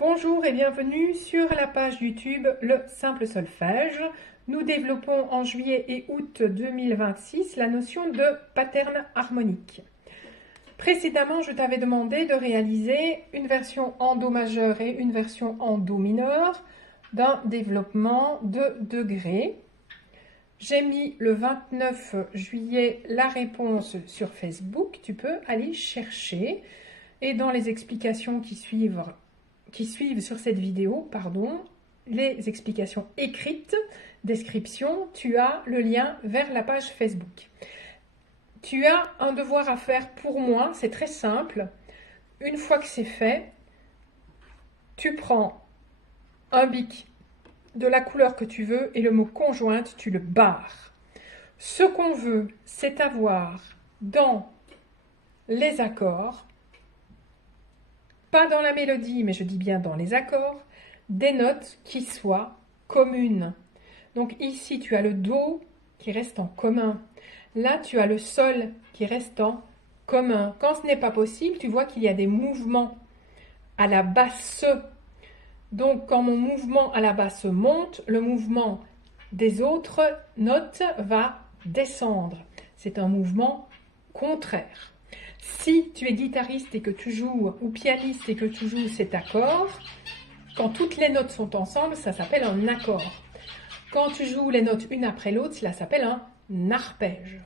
Bonjour et bienvenue sur la page YouTube Le Simple Solfège. Nous développons en juillet et août 2026 la notion de pattern harmonique. Précédemment, je t'avais demandé de réaliser une version en Do majeur et une version en Do mineur d'un développement de degrés. J'ai mis le 29 juillet la réponse sur Facebook, tu peux aller chercher. Et dans les explications qui suivent sur cette vidéo, les explications écrites, description, tu as le lien vers la page Facebook. Tu as un devoir à faire pour moi, c'est très simple. Une fois que c'est fait, tu prends un bic de la couleur que tu veux et le mot conjointe, tu le barres. Ce qu'on veut, c'est avoir dans les accords, pas dans la mélodie, mais je dis bien dans les accords, des notes qui soient communes. Donc ici, tu as le Do qui reste en commun. Là, tu as le Sol qui reste en commun. Quand ce n'est pas possible, tu vois qu'il y a des mouvements à la basse. Donc, quand mon mouvement à la basse monte, le mouvement des autres notes va descendre. C'est un mouvement contraire. Si tu es guitariste et que tu joues, ou pianiste et que tu joues cet accord, quand toutes les notes sont ensemble, ça s'appelle un accord. Quand tu joues les notes une après l'autre, cela s'appelle un arpège.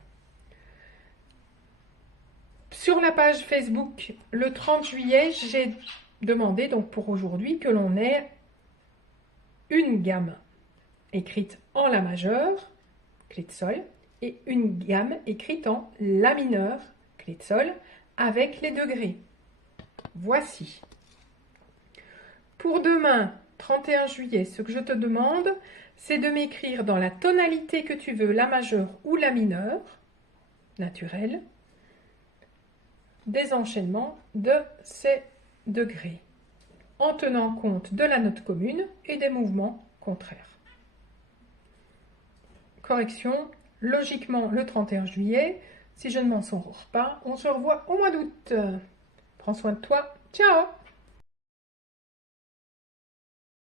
Sur la page Facebook, le 30 juillet, j'ai demandé donc pour aujourd'hui que l'on ait une gamme écrite en La majeur, clé de Sol, et une gamme écrite en La mineur, clé de Sol, avec les degrés. Voici. Pour demain, 31 juillet, ce que je te demande, c'est de m'écrire dans la tonalité que tu veux, La majeure ou La mineure, naturelle, des enchaînements de ces degrés, en tenant compte de la note commune et des mouvements contraires. Correction, logiquement le 31 juillet, si je ne m'en sors pas, on se revoit au mois d'août. Prends soin de toi, ciao!